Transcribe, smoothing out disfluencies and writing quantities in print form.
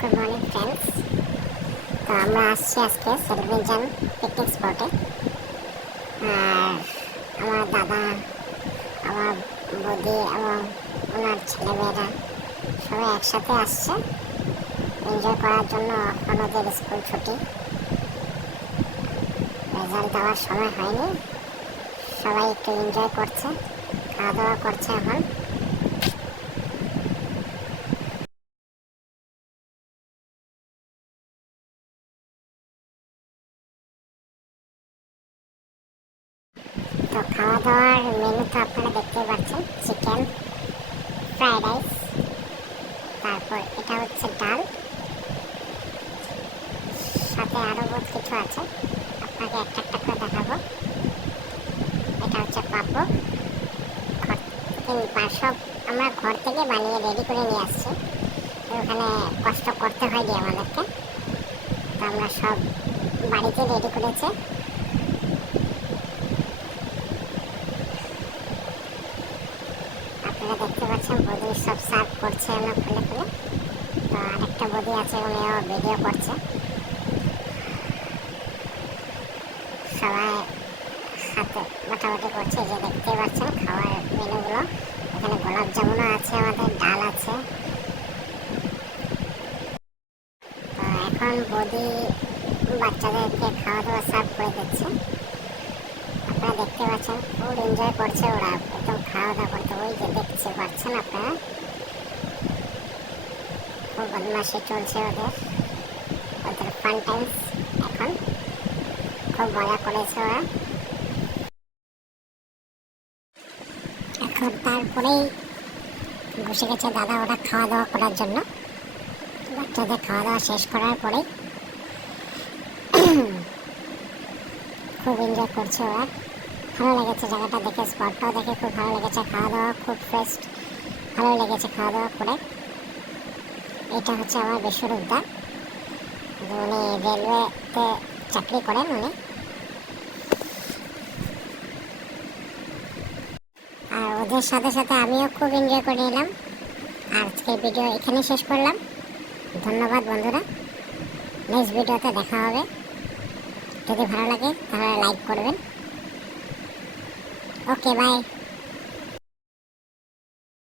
Good morning friends. তো আমরা আসছি আজকে সেলভিনজান পিকনিক স্পটে। আর আমার দাদা, আমার বৌদি এবং ওনার ছেলেমেয়েরা সবাই একসাথে আসছে এনজয় করার জন্য। এখন ওদের স্কুল ছুটি, রেজাল্ট দেওয়ার সময় হয়নি, সবাই একটু এনজয় করছে, খাওয়া দাওয়া করছে এখন। তো খাওয়া দাওয়ার মেনু তো আপনারা দেখতেই পাচ্ছেন, চিকেন ফ্রাইড রাইস, তারপর এটা হচ্ছে ডাল, সাথে আরও বহুত কিছু আছে, আপনাকে একটা একটা করে দেখাবো। এটা হচ্ছে পাপড়, সব আমরা ঘর থেকে বানিয়ে রেডি করে নিয়ে আসছি। ওখানে কষ্ট করতে হয়নি আমাদেরকে, তো আমরা সব বাড়িতে রেডি করেছি। আপনারা দেখতে পাচ্ছেন বৌদি সব সার্ভ করছে আমরা খুলে খুলে। তো আরেকটা বৌদি আছে, উনিও ভিডিও করছে। সবাই হাতে মোটামুটি করছে, যে দেখতে পাচ্ছেন খাওয়ার মেনুগুলো। এখানে গোলাপ জামুনও আছে, আমাদের ডাল আছে। তো এখন বৌদি বাচ্চাদেরকে খাওয়া দাওয়া সার্ভ করে দিচ্ছে। আপনারা দেখতে পাচ্ছেন খুব এনজয় করছে ওরা, একদম খাওয়া দাওয়া করতে। ওই যে দেখতে পাচ্ছেন আপনারা, খুব বদমাশি চলছে ওদের, ওদের ফান টাইমস। এখন খুব মজা করেছে ওরা। এখন তারপরেই বসে গেছে দাদা ওরা খাওয়া দাওয়া করার জন্য। বাচ্চাদের খাওয়া দাওয়া শেষ করার পরেই খুব এনজয় করছে ওরা। ভালো লেগেছে জায়গাটা দেখে, স্পটটাও দেখে খুব ভালো লেগেছে। খাওয়া দাওয়া খুব ফ্রেশ, ভালো লেগেছে খাওয়া দাওয়া করে। এটা হচ্ছে আমার বিশ্বরূপদা, উনি রেলওয়েতে চাকরি করেন উনি। আর ওদের সাথে সাথে আমিও খুব এনজয় করে নিলাম। আর আজকের ভিডিও এখানে শেষ করলাম। ধন্যবাদ বন্ধুরা, নেক্সট ভিডিওতে দেখা হবে। যদি ভালো লাগে তাহলে লাইক করবেন। ওকে, বাই।